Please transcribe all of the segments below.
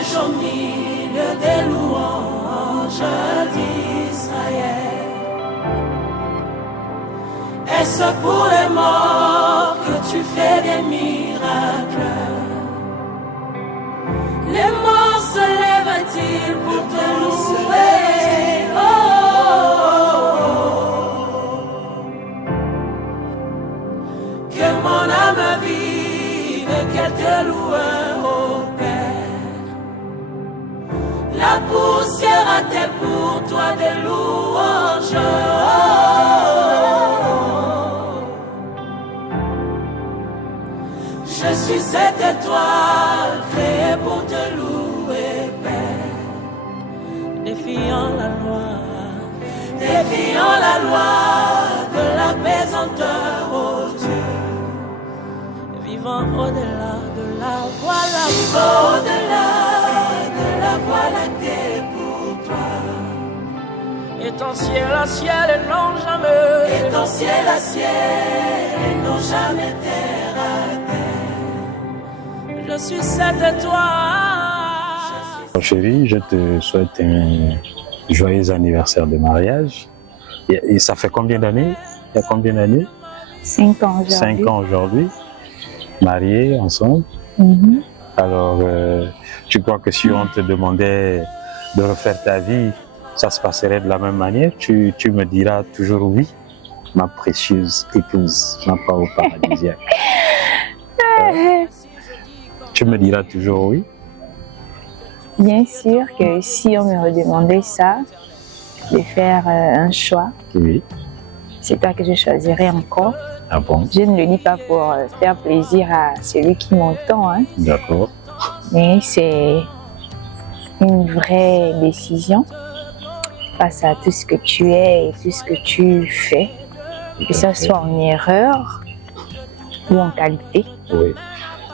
siège au milieu des louanges d'Israël. Est-ce pour les morts que tu fais des miracles? Les morts se lèvent-ils pour te louer? Oh, que mon âme vive et qu'elle te loue, oh Père. La poussière a-t-elle pour toi des louanges? Je suis cette étoile créée pour te louer, Père. Défiant la loi de l'apaisanteur, oh Dieu. Vivant au-delà de la voie lactée, au-delà de la voie lactée pour toi. Et ton ciel à ciel et non jamais. Et ton ciel à ciel et non jamais terre à terre. Je suis cette étoile. Chérie, je te souhaite un joyeux anniversaire de mariage. Et ça fait combien d'années? Il y a combien d'années? 5 ans aujourd'hui. 5 ans aujourd'hui. Mariés ensemble. Alors, tu crois que si on te demandait de refaire ta vie, ça se passerait de la même manière? Tu me diras toujours oui, ma précieuse épouse, ma part au paradisiaque. Tu me diras toujours oui? Bien sûr que si on me redemandait ça, de faire un choix, Oui. c'est toi que je choisirais encore. Ah bon? Je ne le dis pas pour faire plaisir à celui qui m'entend, hein, D'accord. mais c'est une vraie décision face à tout ce que tu es et tout ce que tu fais, que ça soit en erreur ou en qualité. Oui.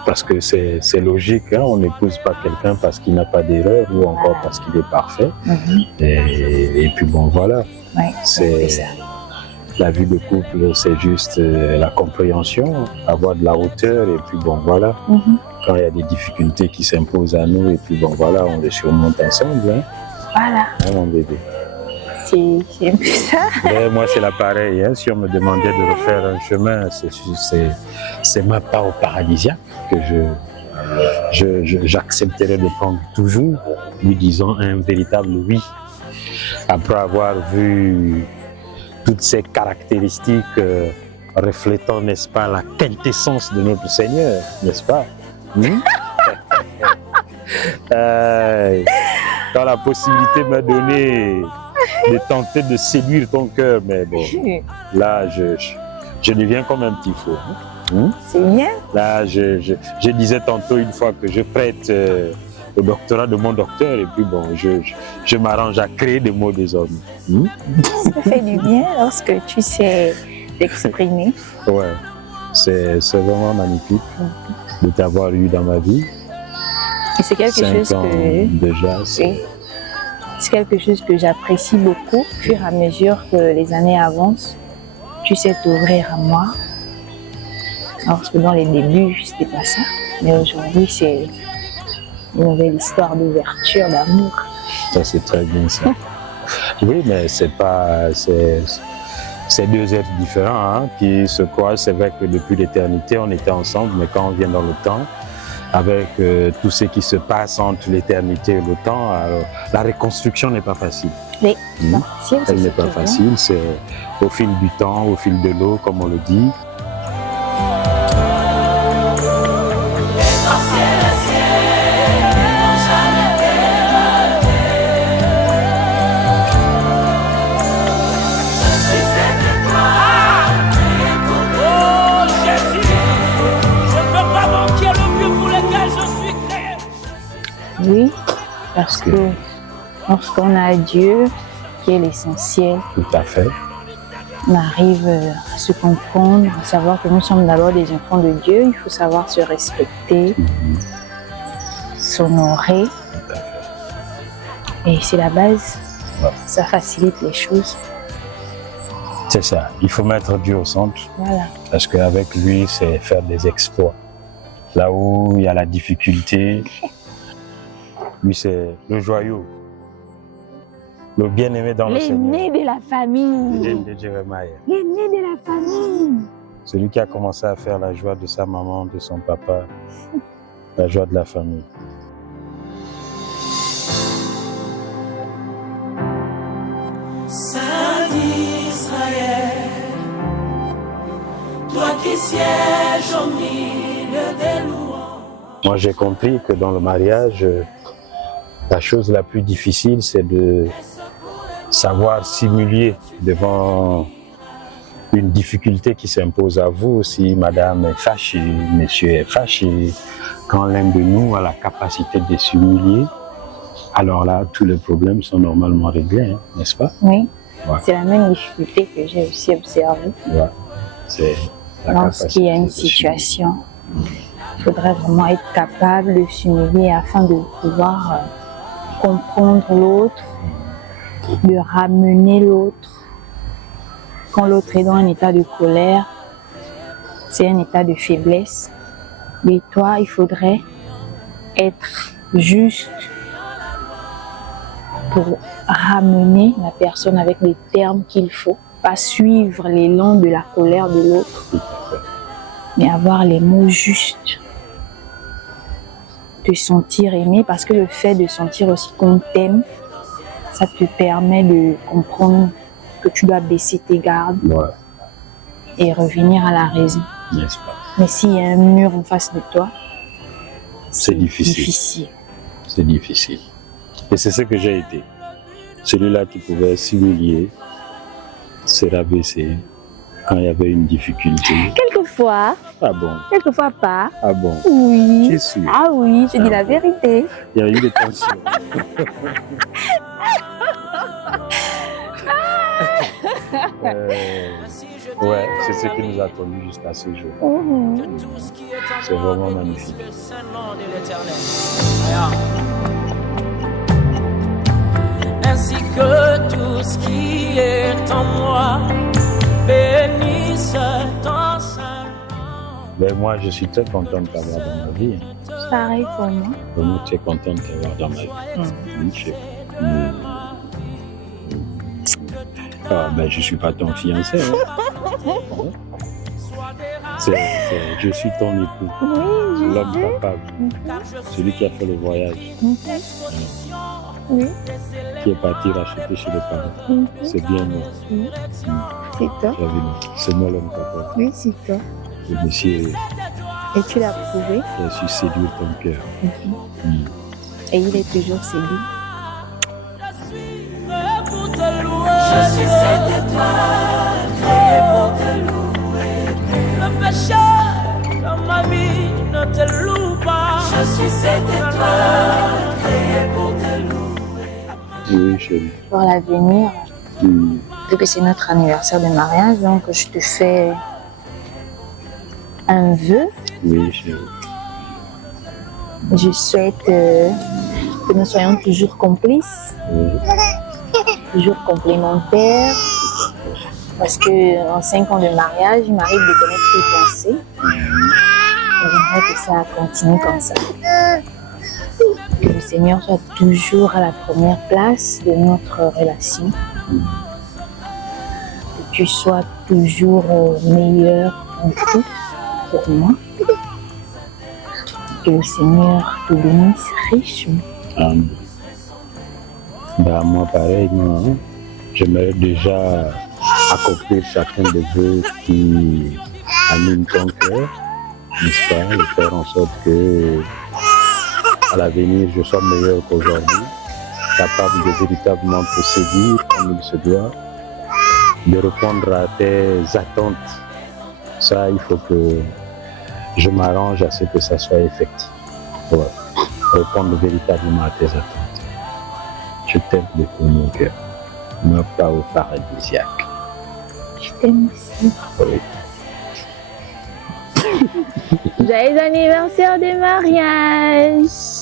Parce que c'est logique, hein? On n'épouse pas quelqu'un parce qu'il n'a pas d'erreur ou encore parce qu'il est parfait. Et puis bon, voilà. Ouais, c'est ça. La vie de couple, c'est juste la compréhension, avoir de la hauteur et puis bon, voilà. Quand il y a des difficultés qui s'imposent à nous et puis bon, voilà, on les surmonte ensemble. Hein? Voilà. Hein, mon bébé. C'est un peu ça. Mais moi, c'est là pareil. Hein? Si on me demandait de refaire un chemin, c'est ma part au paradisiaque que j'accepterais de prendre toujours, lui disant un véritable oui. Après avoir vu toutes ces caractéristiques reflétant, n'est-ce pas, la quintessence de notre Seigneur, n'est-ce pas? Quand la possibilité m'a donné de tenter de séduire ton cœur, mais bon, là, je deviens comme un petit fou. C'est bien. Là, je disais tantôt une fois que je prête au doctorat de mon docteur et puis bon, je m'arrange à créer des mots désormais. Ça fait du bien lorsque tu sais t'exprimer. Ouais, c'est vraiment magnifique de t'avoir eu dans ma vie. Et c'est quelque chose que déjà. C'est quelque chose que j'apprécie beaucoup. Au fur et à mesure que les années avancent, tu sais t'ouvrir à moi. Parce que dans les débuts, c'était pas ça. Mais aujourd'hui, c'est une nouvelle histoire d'ouverture, d'amour. Ça, c'est très bien ça. Oui, mais c'est deux êtres différents hein, qui se croisent. C'est vrai que depuis l'éternité, on était ensemble, mais quand on vient dans le temps, avec tout ce qui se passe entre l'éternité et le temps, alors, la reconstruction n'est pas facile. Mais elle n'est pas facile, c'est au fil du temps, au fil de l'eau, comme on le dit. Oui, parce que lorsqu'on a Dieu, qui est l'essentiel, tout à fait, on arrive à se comprendre, à savoir que nous sommes d'abord des enfants de Dieu, il faut savoir se respecter, s'honorer, et c'est la base, ça facilite les choses. C'est ça, il faut mettre Dieu au centre, parce qu'avec lui, c'est faire des exploits. Là où il y a la difficulté, Lui, c'est le joyau, le bien-aimé dans le Seigneur. L'aîné de la famille. L'aîné de Jérémie. L'aîné de la famille. Celui qui a commencé à faire la joie de sa maman, de son papa, la joie de la famille. Saint d'Israël, toi qui sièges au milieu des louanges. Moi, j'ai compris que dans le mariage, la chose la plus difficile, c'est de savoir simuler devant une difficulté qui s'impose à vous. Si madame est fâchée, monsieur est fâché, quand l'un de nous a la capacité de s'humilier, alors là, tous les problèmes sont normalement réglés, hein, n'est-ce pas? Oui, ouais. C'est la même difficulté que j'ai aussi observée. Ouais. C'est la Lorsqu'il y a une situation, il faudrait vraiment être capable de s'humilier afin de pouvoir comprendre l'autre, de ramener l'autre. Quand l'autre est dans un état de colère, c'est un état de faiblesse. Et toi, il faudrait être juste pour ramener la personne avec les termes qu'il faut, pas suivre l'élan de la colère de l'autre, mais avoir les mots justes, te sentir aimé, parce que le fait de sentir aussi qu'on t'aime, ça te permet de comprendre que tu dois baisser tes gardes et revenir à la raison. N'est-ce pas? Mais s'il y a un mur en face de toi, c'est difficile. C'est difficile. Et c'est ce que j'ai été. Celui-là qui pouvait s'humilier, se rabaisser quand il y avait une difficulté. Quelquefois. Ah bon? Quelquefois pas. Ah bon? Oui. Je suis sûr. Ah oui, je dis la vérité. Il y a eu des tensions. Ouais, c'est ce qui nous a conduits jusqu'à ce jour. C'est vraiment magnifique. Ainsi que tout ce qui est en moi, bénisse ton Saint-Nom. Ben moi, je suis très content de t'avoir dans ma vie. Pareil pour moi. Vraiment très content de t'avoir dans ma vie. Ah, ben, je ne suis pas ton fiancé. Hein. Je suis ton époux. Oui, l'homme capable. Celui qui a fait le voyage. Oui. Qui est parti racheter chez les parents. C'est bien moi. C'est toi. C'est moi l'homme capable. Oui, c'est toi. Le monsieur. Et tu l'as prouvé. J'ai su séduire ton cœur. Et il est toujours séduit. Je suis cette étoile créée pour te louer. Le péché dans ma vie ne te loue pas. Je suis cette étoile créée pour te louer. Oui, chérie. Pour l'avenir, vu que c'est notre anniversaire de mariage, donc je te fais un vœu. Oui, chérie. Je souhaite que nous soyons toujours complices. Oui. Toujours complémentaires, parce que en 5 ans de mariage, il m'arrive de connaître tes pensées. J'aimerais que ça continue comme ça. Que le Seigneur soit toujours à la première place de notre relation. Que tu sois toujours meilleur en tout pour moi. Que le Seigneur te bénisse richement. Amen. Bah, moi, pareillement, j'aimerais déjà accomplir chacun des vœux qui animent ton cœur, n'est-ce pas, et faire en sorte que, à l'avenir, je sois meilleur qu'aujourd'hui, capable de véritablement te séduire comme il se doit, de répondre à tes attentes. Ça, il faut que je m'arrange à ce que ça soit effectif. Ouais. Répondre véritablement à tes attentes. Je t'aime de tout mon cœur, mais pas au paradisiaque. Je t'aime aussi. Oui. Joyeux anniversaire de mariage!